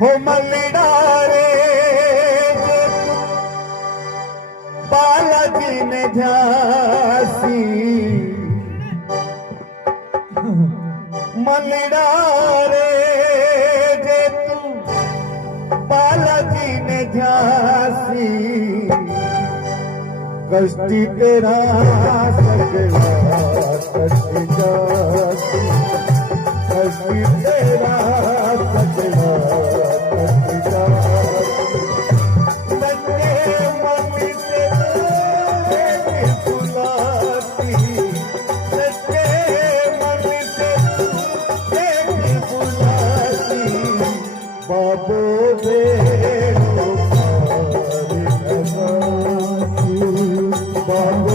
हो मलिडा रे बालाजी ने झांसी मलिडा रे जे तू बालाजी ने झांसी कष्टी तेरा सकला कष्टी जाती कष्टी तेरा सकला कष्टी जाती सच्चे मम्मी से तेरी बुलाती सच्चे मम्मी से तेरी बुलाती बाबो बेड़ो पार लगाती बाबो